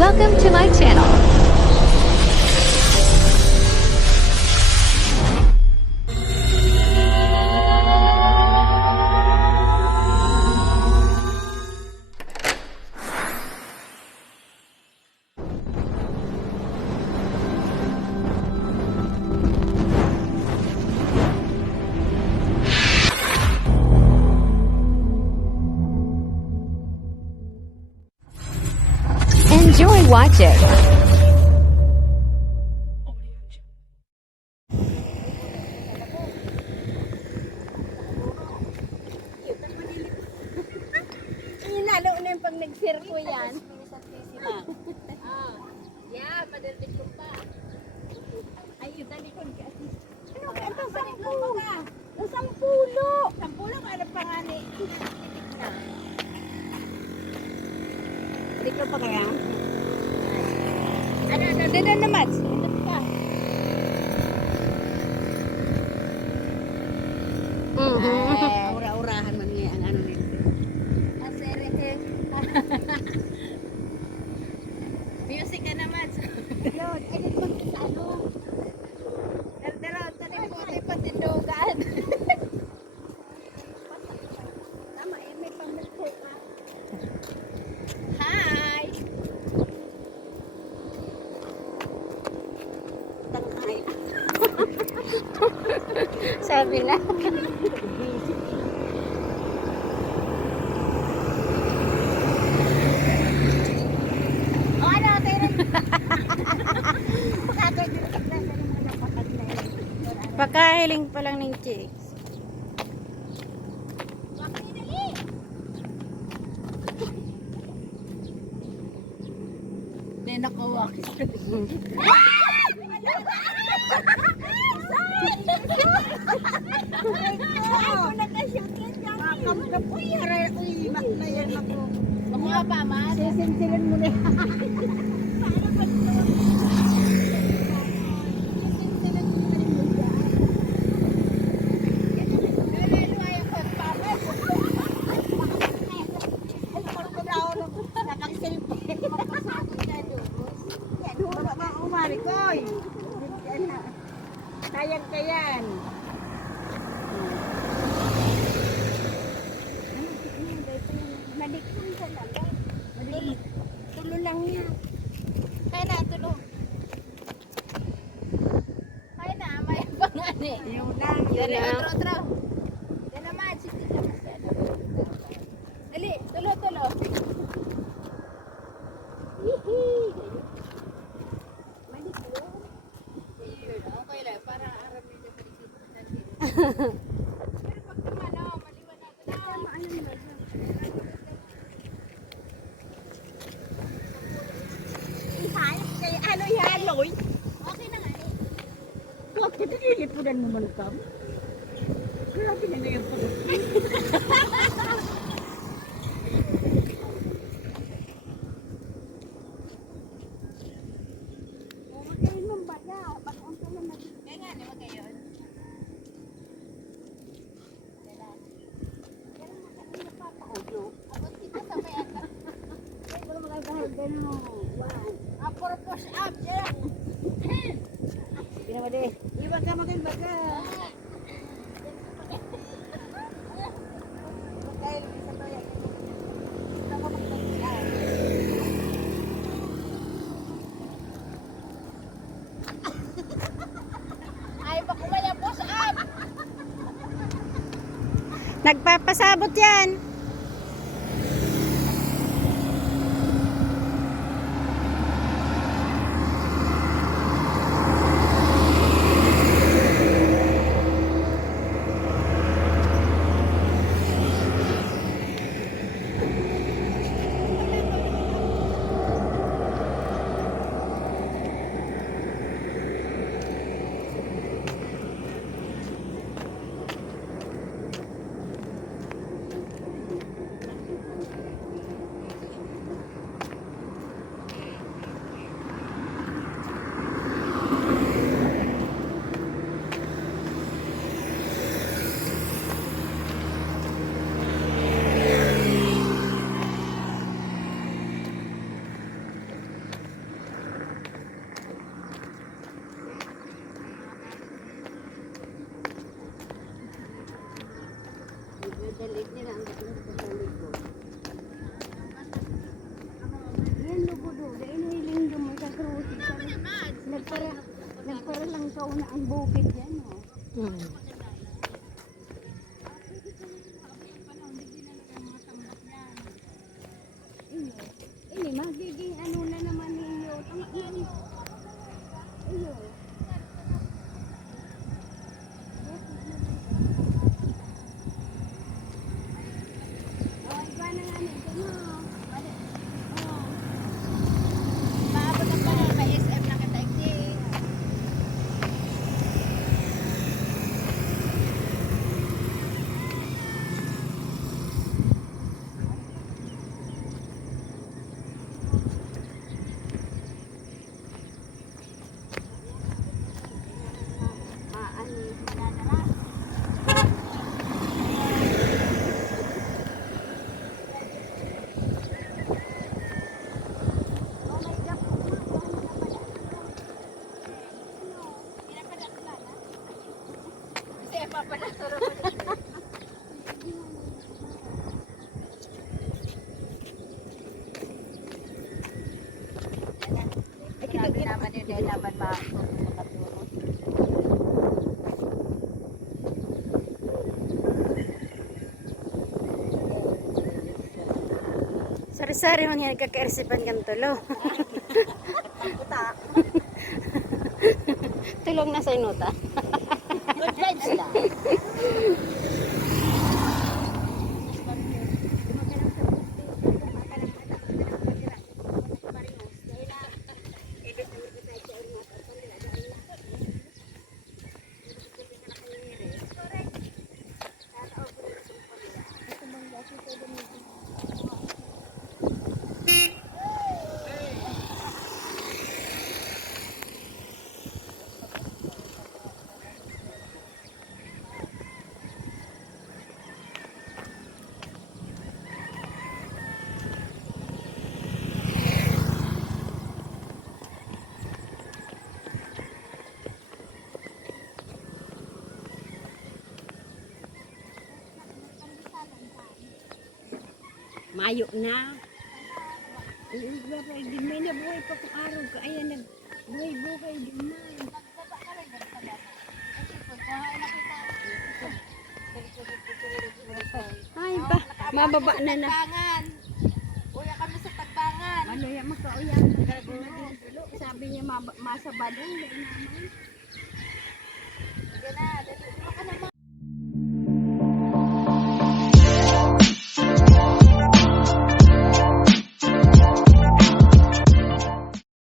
Welcome to my channel. Enjoy watching. Lalo na yung pag nag-circo yan. Yeah, madalbit ko pa. Ayun, talikod ka. Ano ka? Ito, sampulo ka. Ang sampulo. Sampulo ka na pangani. Talikod pa kaya? Ano, dada naman. Sunod ka. Aura-urahan man ngayon ang ano nito. Music ka naman. Lord, edit mo ano? Daro, tanim po tayo patindogan. Tama, may pamilko ka. Hi! Tanghay. Sabi na. O ano, tayo pakagagalikat na sa mga napatag na yun. Pagkahiling pa lang ng chicks. Hindi nakawakis ka din. Ako nag-shoot yan dyan. Makamda po yan. Uy, makmayan ako. Mga pa, man. Sisinsilan mo na yan. Paano ba ito? Sisinsilan mo na rin mo dyan. Lalo ayaw ko pamay. Ay, parang daw nakaksilpin. Mapasakot na doon. Yan, baba mga umari ko. Yan na. Sayang ka yan. Malikong ka talaga. Tulo lang yan. Kaya na, tulog. Kaya na, may pangani. Yung lang. Dali, otro. Yan naman, sige na masyado. Dali, tulo. Malikong. Okay lang, para arap nito natin. Pero pag kumano, maliwanag na. Tama, ayun ba? Ihayos kay ano ihaloy? Okay na nga eh. Bakit nililipunan mo man ka? Grabe na ngayon po. Umakain mong baga. Bakit ka na nag- Kaya nga, di ba kayo? Abot kita sa may anak. Ay, wala makakahal gano'n. Wow. Puro push up, dyan. Hindi naman eh. Iwan ka makin baga. Magkain sa toya. Ito ko magkain. Ay, pakumaya push up. Nagpapasabot yan. ko doon. Dahil niling doon mo sa cruise. Nagpara lang ka na ang bukid yan. Oh. Hmm. Ini magiging ano na naman ninyo. Tama na rin. Iyo. Oh, iba na nga nito mo. Oh. Maabot ang pala, may SM na kita exit. Ano, madadala. Oh my God, Kasi papanaturo ko dito. Grabe naman yun dahil naman makatulong. Sari-sari man yan, kakairsipan kang tulo. puta. Tulong na sa inuta. Good vibes lang. Mayo na. May nabuhay pa kung araw ka. Ayan, nagbuhay-buhay din man. Ay ba, mababa na na. Tagbangan. Uya kami sa tagbangan. Ano yan, magkauyan. Sabi niya, masabadong. Yan na, dali. Baka naman.